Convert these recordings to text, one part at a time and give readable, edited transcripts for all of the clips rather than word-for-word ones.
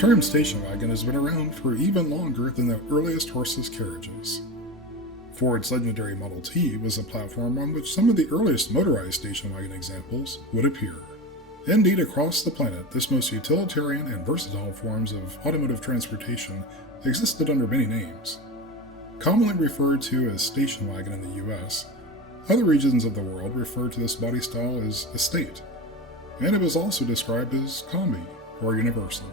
The term station wagon has been around for even longer than the earliest horseless carriages. Ford's legendary Model T was a platform on which some of the earliest motorized station wagon examples would appear. Indeed, across the planet, this most utilitarian and versatile forms of automotive transportation existed under many names. Commonly referred to as station wagon in the US, other regions of the world refer to this body style as estate, and it was also described as combi or universal.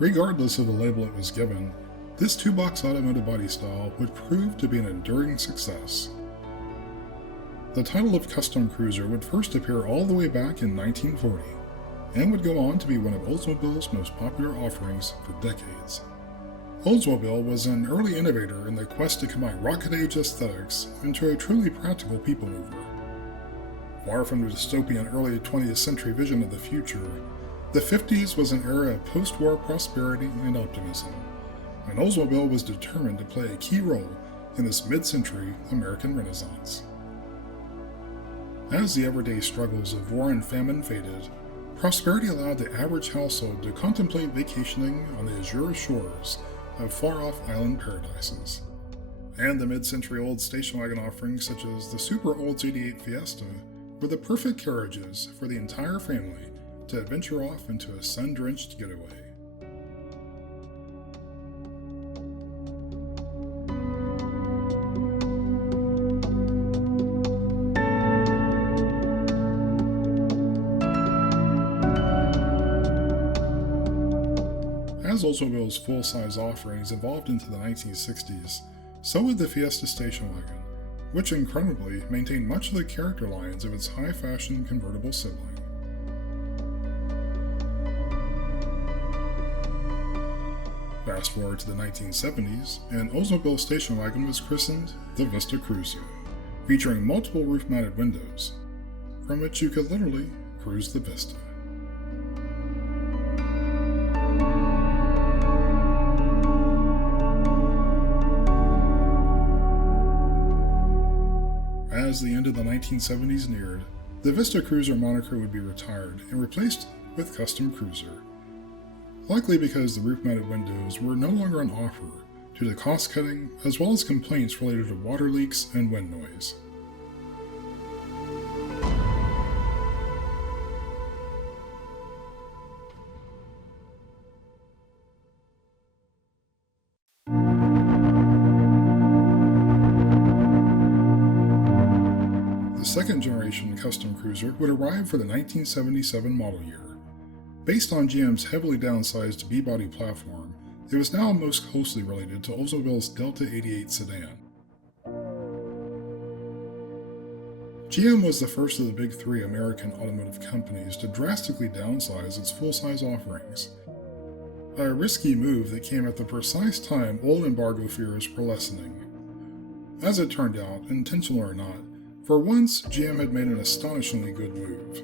Regardless of the label it was given, this two-box automotive body style would prove to be an enduring success. The title of Custom Cruiser would first appear all the way back in 1940, and would go on to be one of Oldsmobile's most popular offerings for decades. Oldsmobile was an early innovator in the quest to combine rocket-age aesthetics into a truly practical people mover. Far from the dystopian early 20th century vision of the future, the 50s was an era of post-war prosperity and optimism, and Oldsmobile was determined to play a key role in this mid-century American Renaissance. As the everyday struggles of war and famine faded, prosperity allowed the average household to contemplate vacationing on the azure shores of far-off island paradises. And the mid-century old station wagon offerings such as the Super Olds 88 Fiesta were the perfect carriages for the entire family to adventure off into a sun-drenched getaway. As Oldsmobile's full-size offerings evolved into the 1960s, so would the Fiesta station wagon, which incredibly maintained much of the character lines of its high-fashion convertible sibling. Fast forward to the 1970s, and Oldsmobile station wagon was christened the Vista Cruiser, featuring multiple roof-mounted windows, from which you could literally cruise the Vista. As the end of the 1970s neared, the Vista Cruiser moniker would be retired and replaced with Custom Cruiser, likely because the roof-mounted windows were no longer on offer due to cost-cutting as well as complaints related to water leaks and wind noise. The second-generation Custom Cruiser would arrive for the 1977 model year. Based on GM's heavily downsized B-body platform, it was now most closely related to Oldsmobile's Delta 88 sedan. GM was the first of the big three American automotive companies to drastically downsize its full-size offerings. A risky move that came at the precise time oil embargo fears were lessening. As it turned out, intentional or not, for once GM had made an astonishingly good move.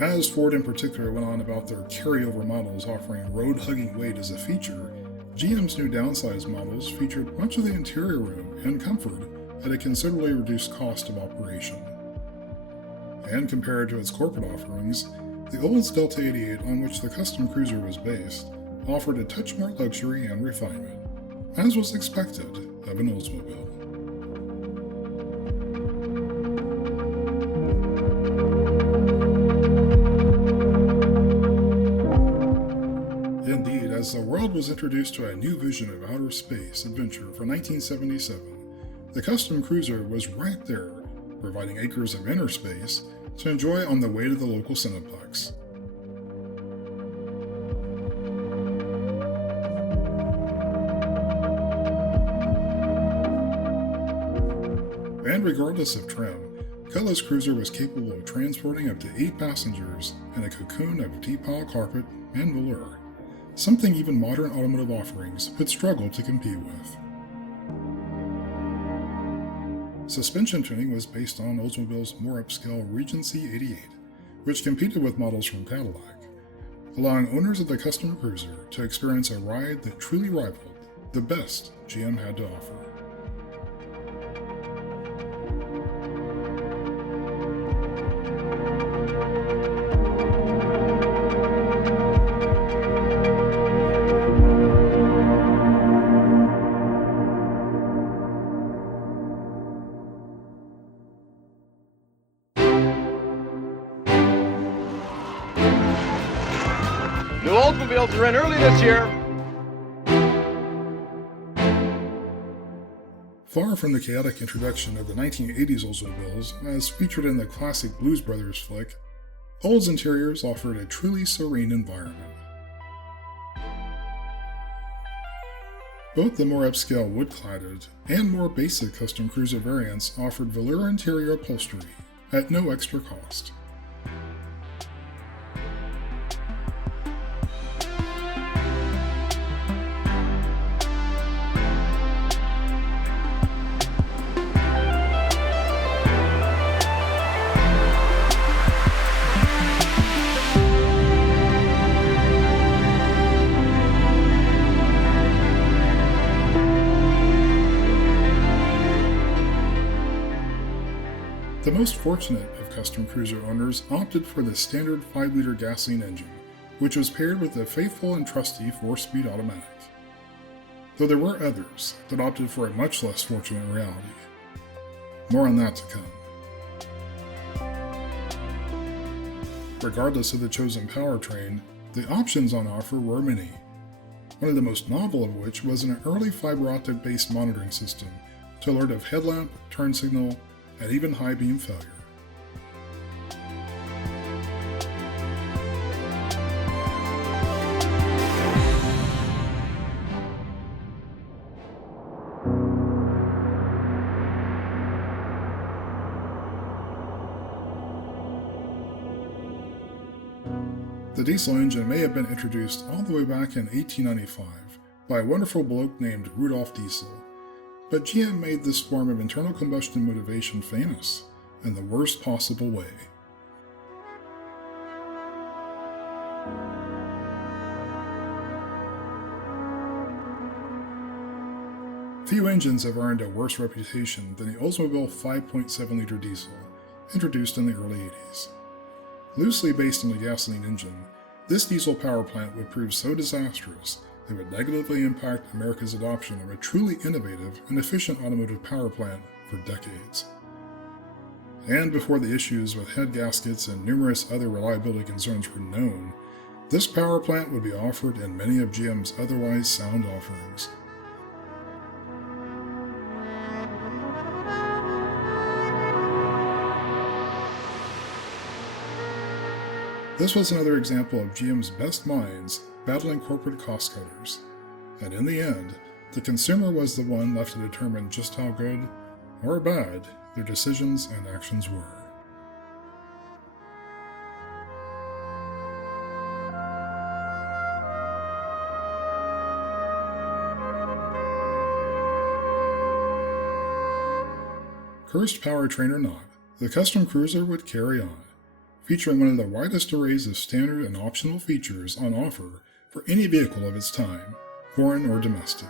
As Ford in particular went on about their carryover models offering road-hugging weight as a feature, GM's new downsized models featured much of the interior room and comfort at a considerably reduced cost of operation. And compared to its corporate offerings, the Olds Delta 88 on which the Custom Cruiser was based offered a touch more luxury and refinement, as was expected of an Oldsmobile. Indeed, as the world was introduced to a new vision of outer space adventure for 1977, the Custom Cruiser was right there, providing acres of inner space to enjoy on the way to the local Cineplex. And regardless of trim, Cutlass Cruiser was capable of transporting up to 8 passengers in a cocoon of deep pile carpet and velour, something even modern automotive offerings would struggle to compete with. Suspension tuning was based on Oldsmobile's more upscale Regency 88, which competed with models from Cadillac, allowing owners of the Custom Cruiser to experience a ride that truly rivaled the best GM had to offer. New Oldsmobiles are in early this year. Far from the chaotic introduction of the 1980s Oldsmobiles, as featured in the classic Blues Brothers flick, Olds interiors offered a truly serene environment. Both the more upscale wood-cladded and more basic Custom Cruiser variants offered velour interior upholstery at no extra cost. The most fortunate of Custom Cruiser owners opted for the standard 5-liter gasoline engine, which was paired with a faithful and trusty 4-speed automatic. Though there were others that opted for a much less fortunate reality. More on that to come. Regardless of the chosen powertrain, the options on offer were many, one of the most novel of which was an early fiber optic based monitoring system to alert of headlamp, turn signal, and even high beam failure. The diesel engine may have been introduced all the way back in 1895 by a wonderful bloke named Rudolf Diesel, but GM made this form of internal combustion motivation famous in the worst possible way. Few engines have earned a worse reputation than the Oldsmobile 5.7-liter diesel, introduced in the early 80s. Loosely based on the gasoline engine, this diesel power plant would prove so disastrous it would negatively impact America's adoption of a truly innovative and efficient automotive power plant for decades. And before the issues with head gaskets and numerous other reliability concerns were known, this power plant would be offered in many of GM's otherwise sound offerings. This was another example of GM's best minds battling corporate cost cutters, and in the end, the consumer was the one left to determine just how good or bad their decisions and actions were. Cursed powertrain or not, the Custom Cruiser would carry on, featuring one of the widest arrays of standard and optional features on offer for any vehicle of its time, foreign or domestic.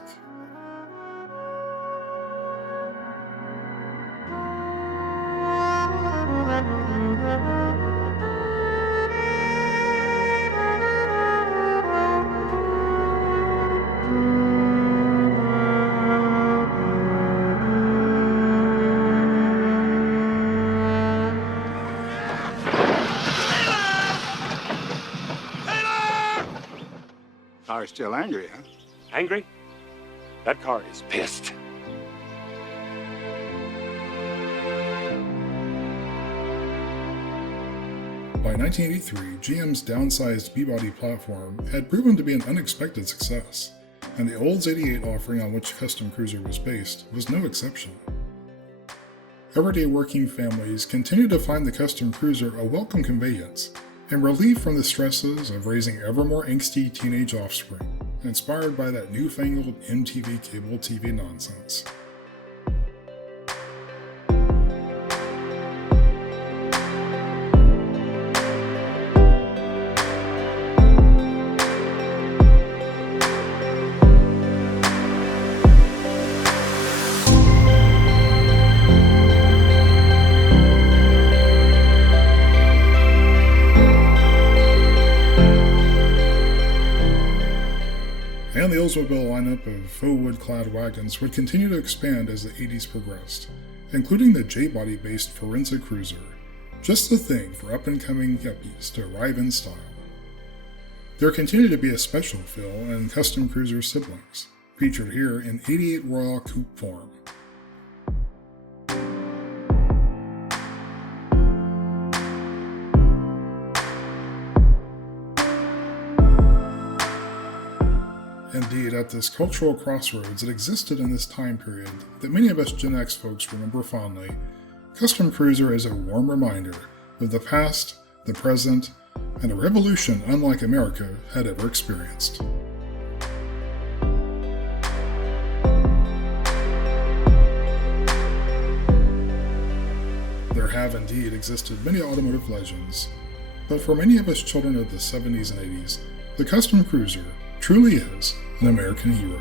still angry, huh? Angry? That car is pissed. By 1983, GM's downsized B-body platform had proven to be an unexpected success, and the Olds 88 offering on which Custom Cruiser was based was no exception. Everyday working families continued to find the Custom Cruiser a welcome conveyance and relief from the stresses of raising ever more angsty teenage offspring, inspired by that newfangled MTV cable TV nonsense. And the Oldsmobile lineup of faux wood-clad wagons would continue to expand as the 80s progressed, including the J-body based Vista Cruiser, just the thing for up-and-coming yuppies to arrive in style. There continued to be a special fill in Custom Cruiser siblings, featured here in 88 Royal Coupe form. Indeed, at this cultural crossroads that existed in this time period that many of us Gen X folks remember fondly, Custom Cruiser is a warm reminder of the past, the present, and a revolution unlike America had ever experienced. There have indeed existed many automotive legends, but for many of us children of the 70s and 80s, the Custom Cruiser truly is an American hero.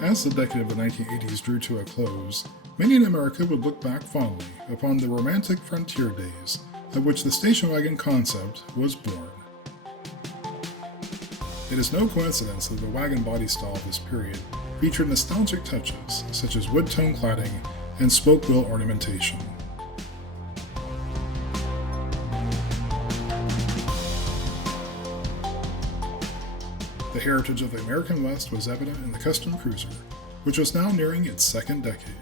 As the decade of the 1980s drew to a close, many in America would look back fondly upon the romantic frontier days of which the station wagon concept was born. It is no coincidence that the wagon body style of this period featured nostalgic touches such as wood-tone cladding and spoke wheel ornamentation. The heritage of the American West was evident in the Custom Cruiser, which was now nearing its second decade.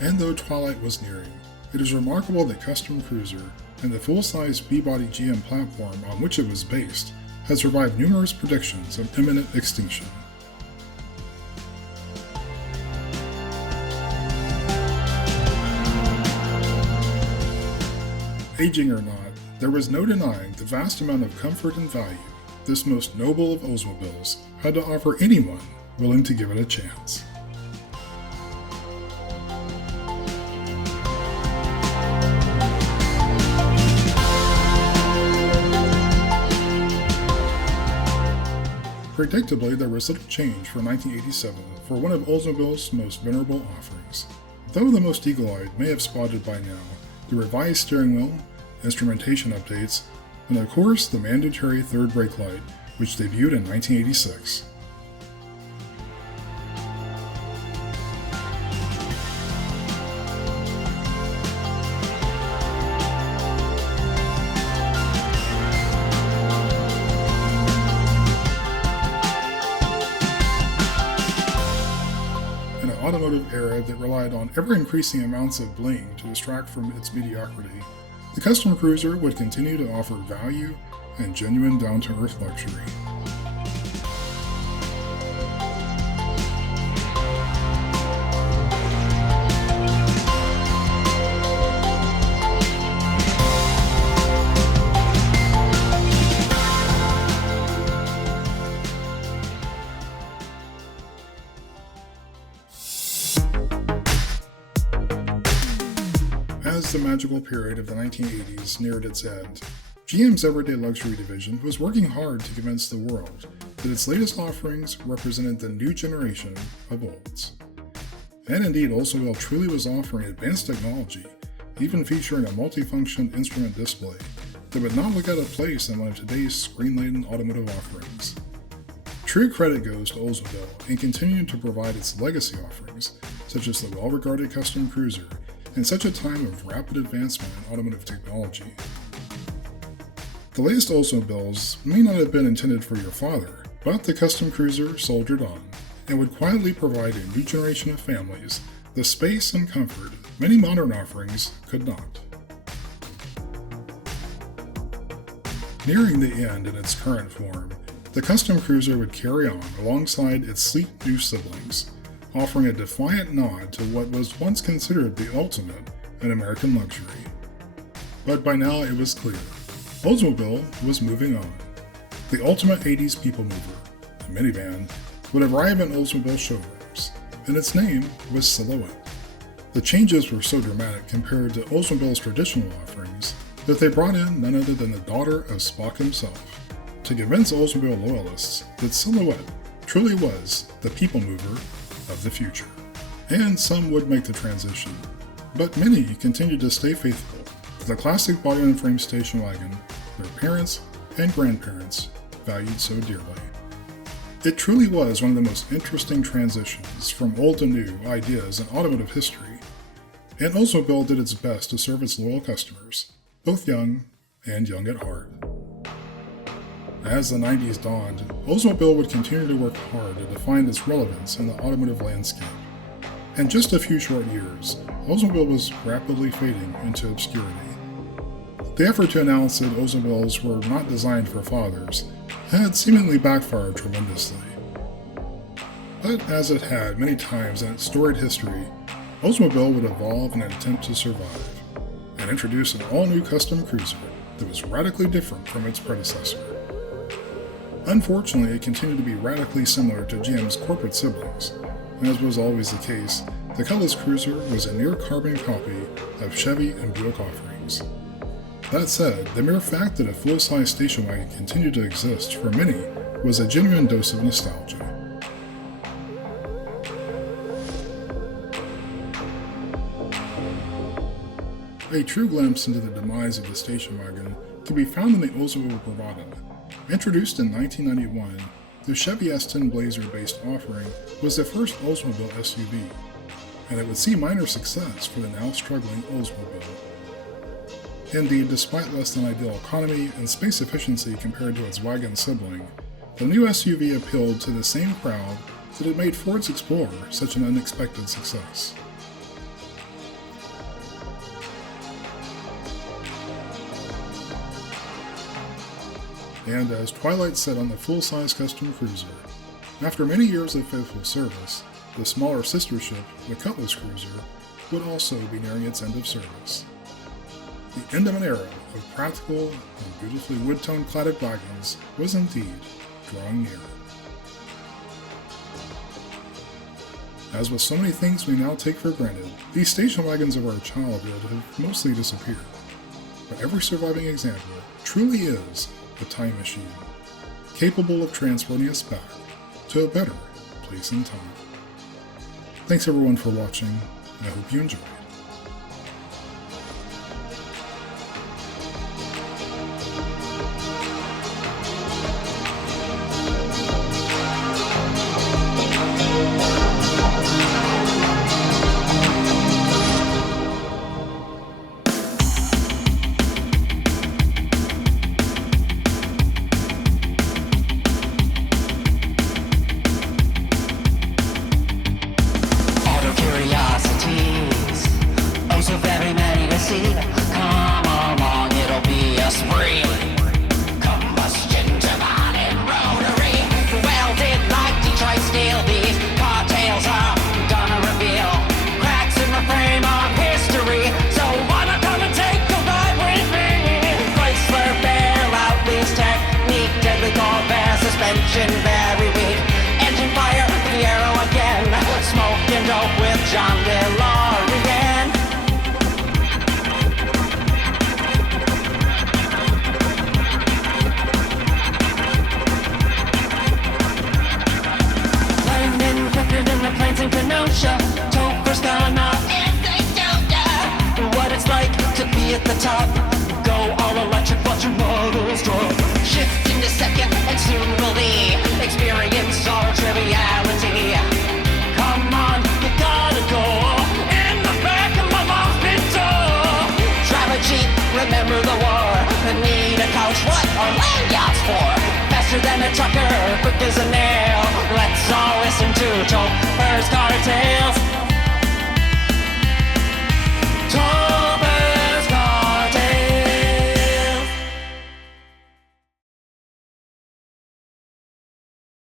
And though twilight was nearing, it is remarkable that Custom Cruiser and the full-size B-body GM platform on which it was based has survived numerous predictions of imminent extinction. Aging or not, there was no denying the vast amount of comfort and value this most noble of Oldsmobiles had to offer anyone willing to give it a chance. Predictably, there was little change for 1987 for one of Oldsmobile's most venerable offerings, though the most eagle-eyed may have spotted by now the revised steering wheel, instrumentation updates, and of course the mandatory third brake light, which debuted in 1986. In an automotive era that relied on ever-increasing amounts of bling to distract from its mediocrity, the Custom Cruiser would continue to offer value and genuine down-to-earth luxury. As the magical period of the 1980s neared its end, GM's everyday luxury division was working hard to convince the world that its latest offerings represented the new generation of Olds. And indeed, Oldsmobile truly was offering advanced technology, even featuring a multifunction instrument display that would not look out of place in one of today's screen-laden automotive offerings. True credit goes to Oldsmobile in continuing to provide its legacy offerings, such as the well-regarded Custom Cruiser, in such a time of rapid advancement in automotive technology. The latest Oldsmobiles may not have been intended for your father, but the Custom Cruiser soldiered on, and would quietly provide a new generation of families the space and comfort many modern offerings could not. Nearing the end in its current form, the Custom Cruiser would carry on alongside its sleek new siblings, offering a defiant nod to what was once considered the ultimate in American luxury. But by now it was clear, Oldsmobile was moving on. The ultimate 80s people mover, a minivan, would arrive in Oldsmobile showrooms, and its name was Silhouette. The changes were so dramatic compared to Oldsmobile's traditional offerings that they brought in none other than the daughter of Spock himself to convince Oldsmobile loyalists that Silhouette truly was the people mover of the future. And some would make the transition, but many continued to stay faithful to the classic body and frame station wagon their parents and grandparents valued so dearly. It truly was one of the most interesting transitions from old to new ideas in automotive history, and Oldsmobile did its best to serve its loyal customers, both young and young at heart. As the 90s dawned, Oldsmobile would continue to work hard to define its relevance in the automotive landscape. In just a few short years, Oldsmobile was rapidly fading into obscurity. The effort to announce that Oldsmobiles were not designed for fathers had seemingly backfired tremendously. But as it had many times in its storied history, Oldsmobile would evolve in an attempt to survive, and introduce an all-new Custom Cruiser that was radically different from its predecessor. Unfortunately, it continued to be radically similar to GM's corporate siblings, and as was always the case, the Cutlass Cruiser was a near-carbon copy of Chevy and Buick offerings. That said, the mere fact that a full-size station wagon continued to exist for many was a genuine dose of nostalgia. A true glimpse into the demise of the station wagon can be found in the Oldsmobile Bravada. Introduced in 1991, the Chevy S10 Blazer-based offering was the first Oldsmobile SUV, and it would see minor success for the now struggling Oldsmobile. Indeed, despite less than ideal economy and space efficiency compared to its wagon sibling, the new SUV appealed to the same crowd that had made Ford's Explorer such an unexpected success. And as twilight set on the full-size Custom Cruiser, after many years of faithful service, the smaller sister ship, the Cutlass Cruiser, would also be nearing its end of service. The end of an era of practical and beautifully wood-toned cladded wagons was indeed drawing near. As with so many things we now take for granted, these station wagons of our childhood have mostly disappeared. But every surviving example truly is a time machine, capable of transporting us back to a better place in time. Thanks everyone for watching, and I hope you enjoyed. Curiosities the top. Go all electric, watch your models drop. Shift into second, and soon we'll be experience all triviality. Come on, you gotta go in the back of my mom's Pinto. Drive a Jeep, remember the war. Need a couch, what are land yachts for? Faster than a trucker, quick as a nail. Let's all listen to chauffeurs' car tales.